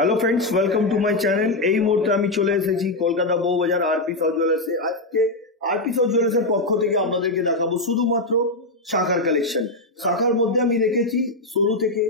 Hello friends, welcome to my channel. এই মুহূর্তে আমি চলে এসেছি কলকাতা বউবাজার আরপি সাউথ জুয়েলার্সে। আজকে আরপি সাউথ জুয়েলার্সের পক্ষ থেকে আপনাদেরকে দেখাবো শুধুমাত্র শাখার কালেকশন। শাখার মধ্যে আমি রেখেছি সরু থেকে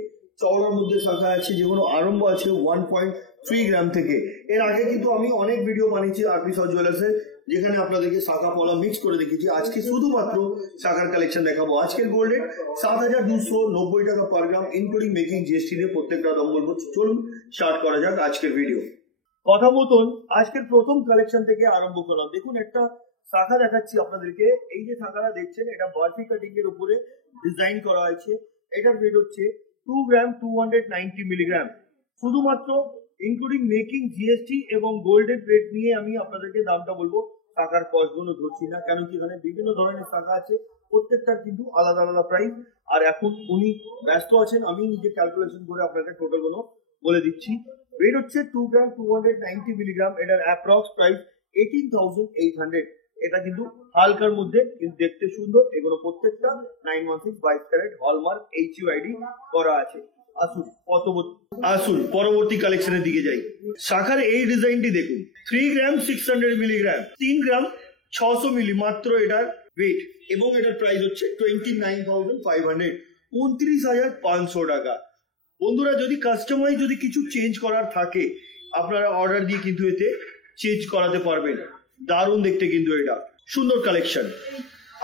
চওড়ার মধ্যে শাখা আছে, যেগুলো আরম্ভ আছে 1.3 গ্রাম থেকে। এর আগে কিন্তু আমি অনেক ভিডিও বানিয়েছি আরপি সাউথ জুয়েলার্সের, যেখানে আপনাদেরকে শাখা পলা মিক্স করে দেখেছি। আজকে শুধুমাত্র শাখার কালেকশন দেখাবো। আজকের গোল্ড রেট 7,290 টাকা পার গ্রাম, ইনক্লুডিং মেকিং জিএসটি দিয়ে প্রত্যেকটা দাম বলবো। চলুন স্টার্ট করা যাক আজকের ভিডিও। কথা মতন আজকের প্রথম কালেকশন থেকে আরম্ভ করলাম। দেখুন, একটা শাখা দেখাচ্ছি আপনাদেরকে। এই যে শাখাটা দেখছেন, এটা বার্ফি কাটিং এর উপরে ডিজাইন করা হয়েছে। এটার ওয়েট হচ্ছে 2 গ্রাম 290 মিলিগ্রাম। শুধুমাত্র ইনক্লুডিং মেকিং জিএসটি এবং গোল্ডের রেট নিয়ে আমি আপনাদেরকে দামটা বলবো। শাখার কস্টগুলো ধরছি না, কেন কি এখানে বিভিন্ন ধরনের শাখা আছে, প্রত্যেকটার কিন্তু আলাদা আলাদা প্রাইস। আর এখন উনি ব্যস্ত আছেন, আমি নিজে ক্যালকুলেশন করে আপনাকে টোটাল গুলো বলে দিচ্ছি। রেট হচ্ছে 2 গ্রাম 290 মিলিগ্রাম। এটার অ্যাপ্রক্স প্রাইস 18,800। এটা কিন্তু হালকার মধ্যে, কিন্তু দেখতে সুন্দর। এগুলো প্রত্যেকটা 916 22 ক্যারেট হলমার্ক HUID করা আছে। আসুন পরবর্তী কালেকশনের দিকে যাই। শাখার এই ডিজাইনটি দেখুন, 3 গ্রাম 600 মিলিগ্রাম, 3 গ্রাম 600 মিলি মাত্র এটার ওয়েট, এবং এটার প্রাইস হচ্ছে 29,500, 29,500 টাকা। বন্ধুরা, যদি কাস্টমাইজ যদি কিছু চেঞ্জ করার থাকে, আপনারা অর্ডার দিয়ে কিন্তু এতে চেঞ্জ করাতে পারবেন। দারুণ দেখতে কিন্তু এটা, সুন্দর কালেকশন।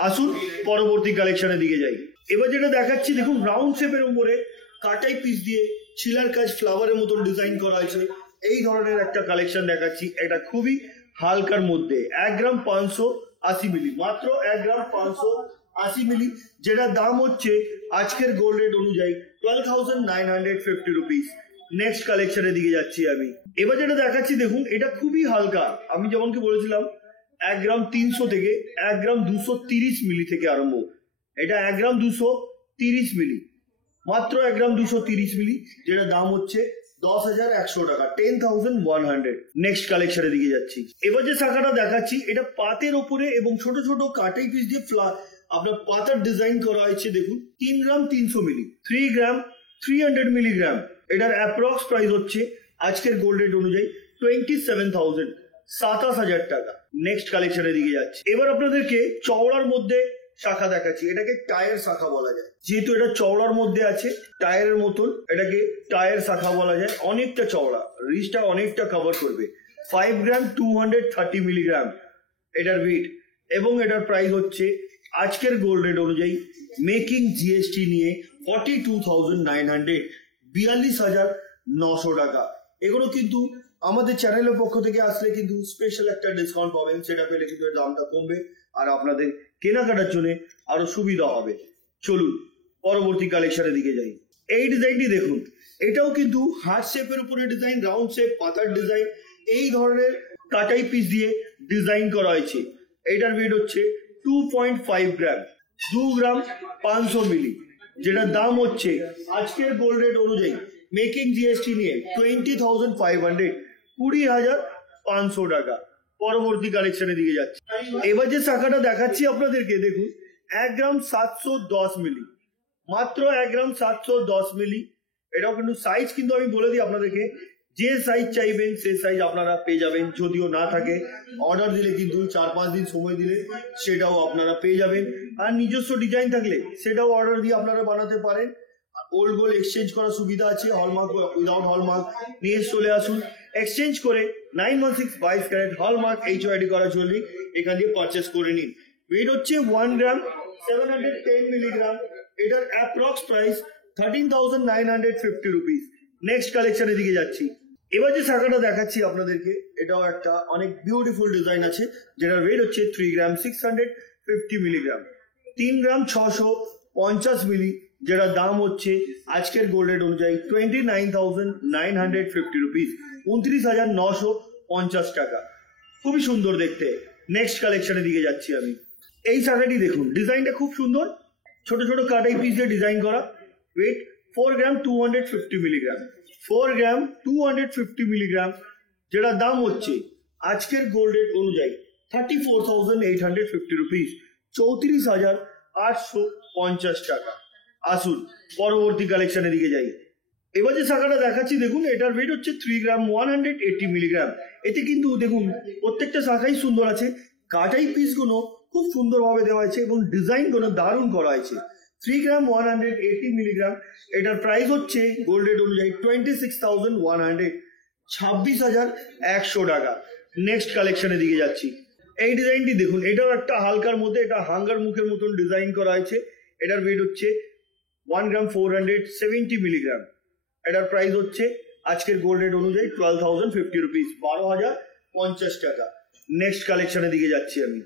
আসুন পরবর্তী কালেকশনের দিকে যাই। এবার যেটা দেখাচ্ছি দেখুন, রাউন্ড শেপের উপরে কাটাই পিস দিয়ে ছিলার কাজ ফ্লাওয়ারের মতন ডিজাইন করা হয়েছে। এই ধরনের একটা কালেকশন দেখাচ্ছি। এটা খুবই হালকার মধ্যে 1 গ্রাম 580 মিলি, মাত্র 1 গ্রাম 580 মিলি, যেটা দাম হচ্ছে আজকের গোল্ড রেট অনুযায়ী 12,950 রুপিস। নেক্সট কালেকশনের দিকে যাচ্ছি আমি। এবার যেটা দেখাচ্ছি দেখুন, এটা খুবই হালকা। আমি যেমন কি বলেছিলাম, 1 গ্রাম 300 থেকে 1 গ্রাম 230 মিলি থেকে আরম্ভ। এটা 1 গ্রাম 230 মিলি, মাত্র 1 গ্রাম 230 মিলি, যেটা দাম হচ্ছে 10,100 টাকা, 10,100। নেক্সট কালেকশনের দিকে যাচ্ছি। এবার যে শাখাটা দেখাচ্ছি, এটা পাতের ওপরে এবং ছোট ছোট কাটাই পিস দিয়ে আপনার পাতার ডিজাইন করা হয়েছে। দেখুন, 3 গ্রাম 300 মিলি, 3 গ্রাম 300 মিলিগ্রাম। এটার অ্যাপ্রক্স প্রাইস হচ্ছে আজকের গোল্ড রেট অনুযায়ী 27,000, 27,000 টাকা। নেক্সট কালেকশনের দিকে যাচ্ছি। এবার আপনাদেরকে চওড়ার মধ্যে শাখা দেখাচ্ছি। এটাকে টায়ার শাখা বলা যায়, যেহেতু এটা চওড়ার মধ্যে আছে, টায়ারের মতন এটাকে টায়ার শাখা বলা যায়। অনেকটা চওড়া, রিচটা অনেকটা কভার করবে। 5 গ্রাম 230 মিলিগ্রাম এটার ওয়েট, এবং এটার প্রাইস হচ্ছে আজকের গোল্ড রেট অনুযায়ী মেকিং জিএসটি নিয়ে 42,900, 42,900 টাকা। এগুলো কিন্তু আমাদের চ্যানেলের পক্ষ থেকে আসলে কিন্তু স্পেশাল একটা ডিসকাউন্ট পাবেন। সেটা পেলে কিন্তু দামটা কমবে আর আপনাদের কেনাকাটার জন্য আরো সুবিধা হবে। চলুন পরবর্তী কালেকশনের দিকে যাই। এই ডিজাইনটি দেখুন, এটাও কিন্তু হার্ট শেপের উপরে ডিজাইন, রাউন্ড শেপ, পাতার ডিজাইন, এই ধরনের কাটাই পিস দিয়ে ডিজাইন করা হয়েছে। এটার ওয়েট হচ্ছে 2.5 গ্রাম, 2 গ্রাম 500 মিলি, যেটার দাম হচ্ছে আজকের গোল্ড রেট অনুযায়ী মেকিং জিএসটি নিয়ে 20,500, 20,500 টাকা। পরবর্তী কালেকশনের দিকে যাচ্ছে। এবার যে শাখাটা দেখাচ্ছি আপনাদেরকে দেখুন, 1 গ্রাম 710 মিলি, মাত্র 1 গ্রাম 710 মিলি। এটাও কিন্তু সাইজ কিন্তু আমি বলে দিই আপনাদেরকে, যে সাইজ চাইবেন সে সাইজ আপনারা পেয়ে যাবেন। যদিও না থাকে, অর্ডার দিলে কিন্তু 4-5 দিন সময় দিলে সেটাও আপনারা পেয়ে যাবেন। আর নিজস্ব ডিজাইন থাকলে সেটাও অর্ডার দিয়ে আপনারা বানাতে পারেন। ওল্ড গোল্ড এক্সচেঞ্জ করার সুবিধা আছে। হলমার্ক উইদাউট হলমার্ক নিয়ে চলে আসুন, এক্সচেঞ্জ করে 916 22 ক্যারেট হলমার্ক HUID করা জুয়েলারি এখান দিয়ে পারচেস করে নিন। ওয়েট হচ্ছে 1 গ্রাম 710 মিলিগ্রাম। এটার অ্যাপ্রক্স প্রাইস 13,950 রুপিস। নেক্সট কালেকশনের দিকে যাচ্ছি। এবার যে শাখাটা দেখাচ্ছি আপনাদেরকে, এটাও একটা অনেক বিউটিফুল ডিজাইন আছে, যেটার ওয়েট হচ্ছে 3 গ্রাম 650 মিলিগ্রাম, 3 গ্রাম 650 মিলি, যেটার দাম হচ্ছে আজকের গোল্ড রেট অনুযায়ী 29,950 রুপিস, 29,950 টাকা। খুবই সুন্দর দেখতে। নেক্সট কালেকশনের দিকে যাচ্ছি আমি। এই শাখাটি দেখুন, ডিজাইনটা খুব সুন্দর, ছোট ছোট কাটাই পিস দিয়ে ডিজাইন করা। ওয়েট 4 গ্রাম 250 মিলিগ্রাম, 4 গ্রাম 250 মিলিগ্রাম, যেটার দাম হচ্ছে আজকের গোল্ড রেট অনুযায়ী 34,850 রুপিস, 34,850 টাকা। আসুন পরবর্তী কালেকশনের দিকে যাই। এবার যে শাখাটা দেখাচ্ছি দেখুন, এটার ওয়েট হচ্ছে 3 গ্রাম 180 মিলিগ্রাম। এতে কিন্তু দেখুন প্রত্যেকটা শাখাই সুন্দর আছে, কাটাই পিসগুলো খুব সুন্দরভাবে দেওয়া হয়েছে এবং ডিজাইনগুলো দারুণ করা হয়েছে। 3 গ্রাম 180 মিলিগ্রাম, এটার প্রাইস হচ্ছে গোল্ড রেট অনুযায়ী 26,100, 26,100 টাকা। নেক্সট কালেকশনের দিকে যাচ্ছি। এই ডিজাইনটি দেখুন, এটাও একটা হালকার মধ্যে, এটা হাঙ্গার মুখের মতন ডিজাইন করা হয়েছে। এটার ওয়েট হচ্ছে 1 গ্রাম 470 মিলিগ্রাম। এটার প্রাইস হচ্ছে আজকের গোল্ড রেট অনুযায়ী 12,050 রুপিস, 12,050 টাকা। নেক্সট কালেকশনের দিকে যাচ্ছি আমি।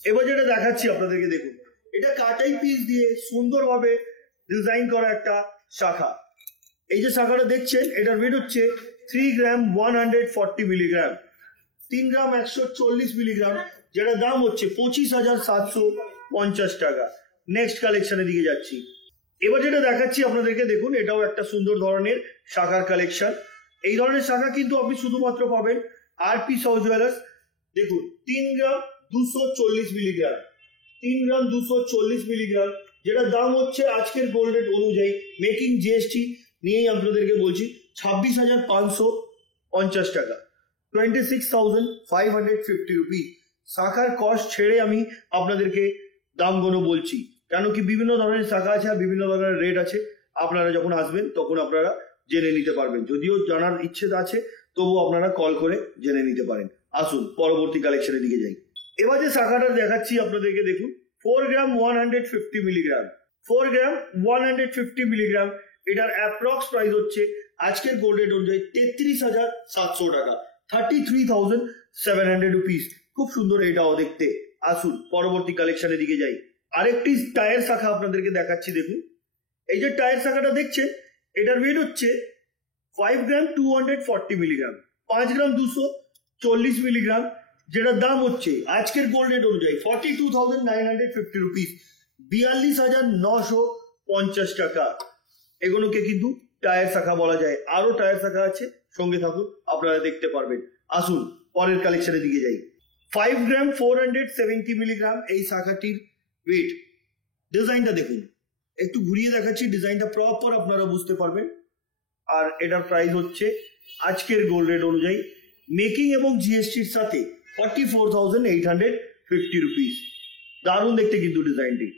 এবার যেটা দেখাচ্ছি আপনাদেরকে দেখুন, এটা কাটাই পিস দিয়ে সুন্দরভাবে ডিজাইন করা একটা শাখা। এই যে শাখাটা দেখছেন, এটার ওয়েট হচ্ছে 3 গ্রাম 140 মিলিগ্রাম, 3 গ্রাম 140 মিলিগ্রাম, যেটা দাম হচ্ছে 25,750 টাকা। নেক্সট কালেকশনের দিকে যাচ্ছি। এবার যেটা দেখাচ্ছি আপনাদেরকে দেখুন, এটাও একটা সুন্দর ধরনের শাখার কালেকশন। এই ধরনের শাখা কিন্তু আপনি শুধুমাত্র পাবেন আরপি সাউ জুয়েলার্স। দেখুন 3 গ্রাম 240 মিলিগ্রাম, 3 গ্রাম 240 মিলিগ্রাম, যেটা দাম হচ্ছে আজকের গোল্ড রেট অনুযায়ী মেকিং জিএসটি নিয়েই আপনাদেরকে বলছি 26,550 টাকা, 26,550 রুপিস। শাখার কস্ট ছেড়ে আমি আপনাদেরকে দামগুলো বলছি, কেন কি বিভিন্ন ধরনের শাখা আছে আর বিভিন্ন ধরনের রেট আছে। আপনারা যখন আসবেন তখন আপনারা জেনে নিতে পারবেন, যদিও জানার ইচ্ছে আছে তবুও আপনারা কল করে জেনে নিতে পারেন। আসুন পরবর্তী কালেকশনের দিকে যাই। এবার যে শাখাটা দেখাচ্ছি আপনাদেরকে দেখুন, 4 গ্রাম 150 মিলিগ্রাম, 4 গ্রাম 150 মিলিগ্রাম, এটার অ্যাপ্রক্স প্রাইস হচ্ছে আজকের গোল্ড রেট অনুযায়ী 33,700 টাকা, 33,700 রুপিস। খুব সুন্দর এটাও দেখতে। আসুন পরবর্তী কালেকশনের দিকে যাই। আরেকটি টায়ার শাখা আপনাদেরকে দেখাচ্ছি দেখুন। এই যে টায়ার শাখাটা দেখছেন, এটার ওয়েট হচ্ছে 5 গ্রাম 240 মিলিগ্রাম, 5 গ্রাম 240 মিলিগ্রাম, যেটার দাম হচ্ছে আজকের গোল্ড রেট অনুযায়ী 42,950 রুপিস, 42,950 টাকা। এগুলোকে কিন্তু টায়ার শাখা বলা যায়। আরো টায়ার শাখা আছে, সঙ্গে থাকুন আপনারা দেখতে পারবেন। আসুন পরের কালেকশনের দিকে যাই। 5 গ্রাম 470 মিলিগ্রাম এই শাখাটির ওয়েট। ডিজাইনটা দেখুন, একটু ঘুরিয়ে দেখাচ্ছি, ডিজাইনটা প্রপার আপনারা বুঝতে পারবেন। আর এটার প্রাইস হচ্ছে আজকের গোল্ড রেট অনুযায়ী মেকিং এবং জিএসটির সাথে 44,850 রুপিস। দারুণ দেখতে কিন্তু ডিজাইনটি।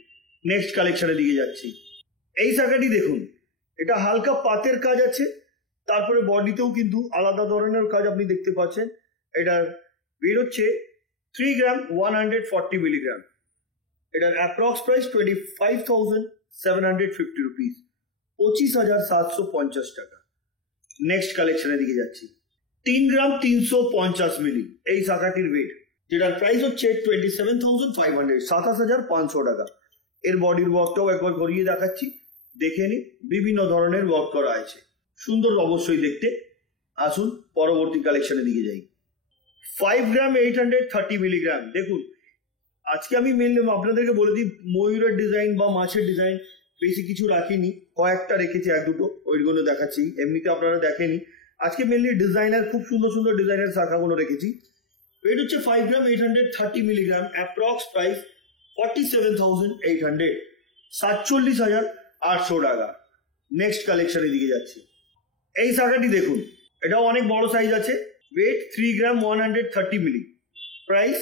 নেক্সট কালেকশনের দিকে যাচ্ছি। এই শাখাটি দেখুন, এটা হালকা পাতের কাজ আছে, তারপরে বডিতেও কিন্তু আলাদা ধরনের কাজ আপনি দেখতে পাচ্ছেন। এটার ওয়েট হচ্ছে 3 গ্রাম 140 মিলিগ্রাম, এটার অ্যাপ্রক্স প্রাইস 25,750 রুপিস, 25,750 টাকা। নেক্সট কালেকশনের দিকে যাচ্ছি। 3 গ্রাম 350 মিলি এই শাখাটির ওয়েট, যেটার প্রাইস হচ্ছে 27,500, 27,500 টাকা। এর বডির ওয়ার্কটাও একবার ঘুরিয়ে দেখাচ্ছি, দেখে নিন। বিভিন্ন ধরনের ওয়ার্ক করা আছে, সুন্দর অবশ্যই দেখতে। আসুন পরবর্তী কালেকশনের দিকে যাই। 5 গ্রাম 830 মিলিগ্রাম। দেখুন আজকে আমি মেনলি আপনাদেরকে বলে দিই, ময়ূরের ডিজাইন বা মাছের ডিজাইন বেশি কিছু রাখিনি, কয়েকটা রেখেছি, এক দুটো, ওইগুলো দেখাচ্ছি। এমনিতে আপনারা দেখেনি, আজকে মেনলি ডিজাইনার, খুব সুন্দর সুন্দর ডিজাইনের শাখাগুলো রেখেছি। ওয়েট হচ্ছে 5 গ্রাম 830 মিলিগ্রাম, অ্যাপ্রক্স প্রাইস 47,800, 47,800 টাকা। নেক্সট কালেকশনের দিকে যাচ্ছি। এই শাখাটি দেখুন, এটাও অনেক বড় সাইজ আছে। ওয়েট 3 গ্রাম 130 মিলি, প্রাইস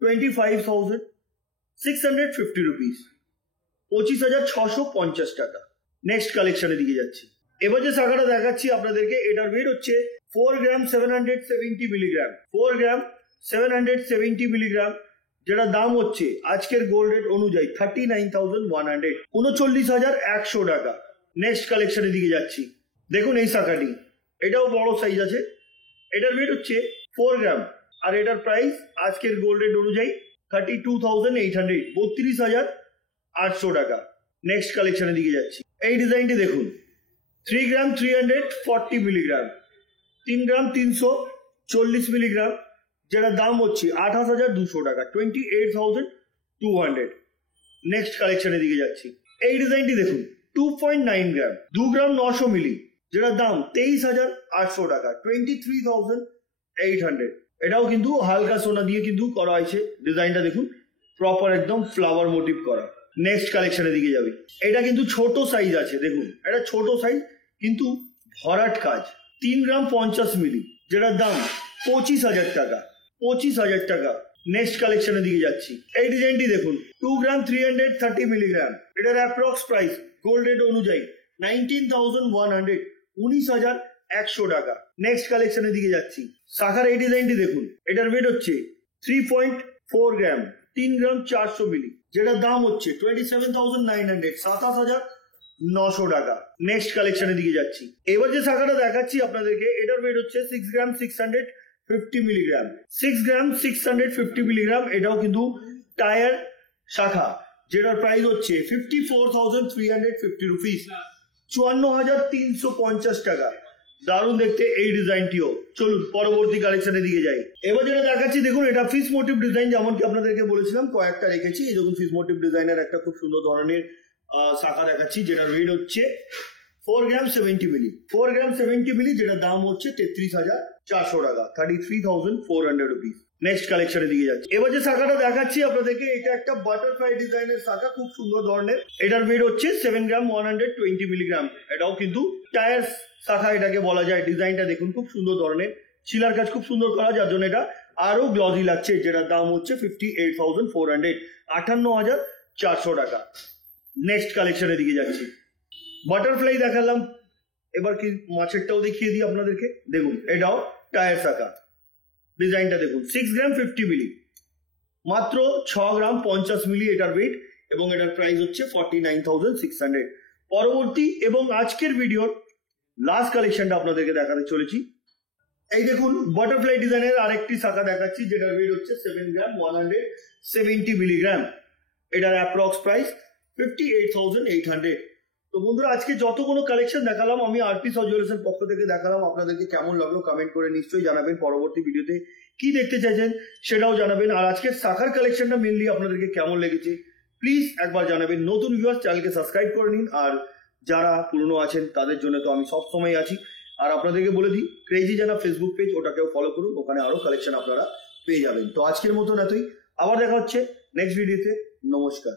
25,650 রুপিস, 25,650 টাকা। নেক্সট কালেকশনের দিকে যাচ্ছি। এবার যে শাখাটা দেখাচ্ছি আপনাদেরকে, এটার ওয়েট হচ্ছে 4 গ্রাম 770 মিলিগ্রাম, 4 গ্রাম 770 মিলিগ্রাম, যেটা দাম হচ্ছে আজকের গোল্ড রেট অনুযায়ী 39,100, 39,100 টাকা। নেক্সট কালেকশনের দিকে যাচ্ছি। দেখুন এই শাখাটি, এটাও বড় সাইজ আছে। এটার ওয়েট হচ্ছে 4 গ্রাম, আর এটার প্রাইস আজকের গোল্ড রেট অনুযায়ী 32,800, 32,800 টাকা। নেক্সট কালেকশনের দিকে যাচ্ছি। এই ডিজাইনটি দেখুন, 3 গ্রাম 340 মিলিগ্রাম, 3 গ্রাম 340 মিলিগ্রাম, যেটার দাম হচ্ছে 28,200 টাকা, 28,200। নেক্সট কালেকশনের দিকে যাচ্ছি। এই ডিজাইনটি দেখুন, 2.9 গ্রাম, 2 গ্রাম 900 মিলি, যেটার দাম 23,800 টাকা, 23,800। এটাও কিন্তু হালকা সোনা দিয়ে কিন্তু করা হয়েছে। ডিজাইনটা দেখুন, প্রপার একদম ফ্লাওয়ার মোটিভ করা। নেক্সট কালেকশনের দিকে যাবে। এটা কিন্তু ছোট সাইজ আছে, দেখুন এটা ছোট সাইজ, কিন্তু ভরাট কাজ 3 গ্রাম 50 মিলি, যেটার দাম 25,000 টাকা। 25,000 টাকা। নেক্সট কালেকশনের দিকে যাচ্ছি। এই ডিজাইনটি দেখুন, 2 গ্রাম 330 মিলিগ্রাম, এটার অ্যাপ্রক্স প্রাইস গোল্ড রেট অনুযায়ী 19,100, 19,100 টাকা। নেক্সট কালেকশনের দিকে যাচ্ছি। শাখার এই ডিজাইনটি দেখুন, এটার ওয়েট হচ্ছে 3.4 গ্রাম, 3 গ্রাম 400 মিলি, যেটার দাম হচ্ছে 27,900, 27,900 টাকা। নেক্সট কালেকশনের দিকে যাচ্ছি। এবার যে শাখাটা দেখাচ্ছি আপনাদেরকে, এটার ওয়েট হচ্ছে 6 গ্রাম 650 মিলিগ্রাম, 6 গ্রাম 650 মিলিগ্রাম। এটাও কিন্তু টায়ার শাখা, যেটার প্রাইস হচ্ছে 54,350 রুপিস, 54,350 টাকা। দারুণ দেখতে এই ডিজাইনটিও। চলুন পরবর্তী কালেকশনের দিকে যাই। এবার যেটা দেখাচ্ছি দেখুন, এটা ফিশ মোটিভ ডিজাইন, যেমন কি আপনাদেরকে বলেছিলাম কয়েকটা রেখেছি। এই দেখুন ফিশ মোটিভ ডিজাইনের একটা খুব সুন্দর ধরনের শাখা দেখাচ্ছি, যেটা ওয়েট হচ্ছে 4 গ্রাম 70 মিলি, 4 গ্রাম 70 মিলি, যেটার দাম হচ্ছে 33,400 টাকা, 33,400 রুপিস। নেক্সট কালেকশনের দিকে যাচ্ছি। এবার যে শাখাটা দেখাচ্ছি আপনাদেরকে, এটা একটা বাটারফ্লাই ডিজাইনের শাখা, খুব সুন্দর ধরনের। এটার ওয়েট হচ্ছে 7 গ্রাম 120 মিলিগ্রাম। এটাও কিন্তু টায়ার শাখা এটাকে বলা যায়। ডিজাইনটা দেখুন খুব সুন্দর ধরনের, শিলার কাজ খুব সুন্দর করা, যার জন্য এটা আরো গ্লজি লাগছে। যেটার দাম হচ্ছে 58,400, 58,400 টাকা। নেক্সট কালেকশনের দিকে যাচ্ছি। বাটারফ্লাই দেখালাম, এবার কি মাছেরটাও দেখিয়ে দিই আপনাদেরকে। দেখুন এটাও টায়ার শাখা, ডিজাইনটা দেখুন 6 গ্রাম 50 মিলি, মাত্র 6 গ্রাম 50 মিলি এটার ওয়েট, এবং এটার প্রাইস হচ্ছে 49,600। পরবর্তী এবং আজকের ভিডিওর লাস্ট কালেকশনটা আপনাদেরকে দেখাতে চলেছি। এই দেখুন বাটারফ্লাই ডিজাইনের আরেকটি শাখা দেখাচ্ছি, যেটার ওয়েট হচ্ছে 7 গ্রাম 170 মিলিগ্রাম। এটার অ্যাপ্রক্স প্রাইস 58,800। তো বন্ধুরা, আজকে যতগুলো কালেকশন দেখালাম আমি আরপি সাউ জুয়েলার্সের পক্ষ থেকে দেখালাম, আপনাদেরকে কেমন লাগলো কমেন্ট করে নিশ্চয়ই জানাবেন। পরবর্তী ভিডিওতে কি দেখতে চাইছেন সেটাও জানাবেন। আর আজকের শাখার কালেকশনটা মেনলি আপনাদেরকে কেমন লেগেছে প্লিজ একবার জানাবেন। নতুন ভিউয়ার্স চ্যানেলকে সাবস্ক্রাইব করে নিন, আর যারা পুরনো আছেন তাদের জন্য তো আমি সব সময় আছি। আর আপনাদেরকে বলে দিই, ক্রেজি জানা ফেসবুক পেজ, ওটাকেও ফলো করুন, ওখানে আরো কালেকশন আপনারা পেয়ে যাবেন। তো আজকের মতন এতই, আবার দেখা হচ্ছে নেক্সট ভিডিওতে। নমস্কার।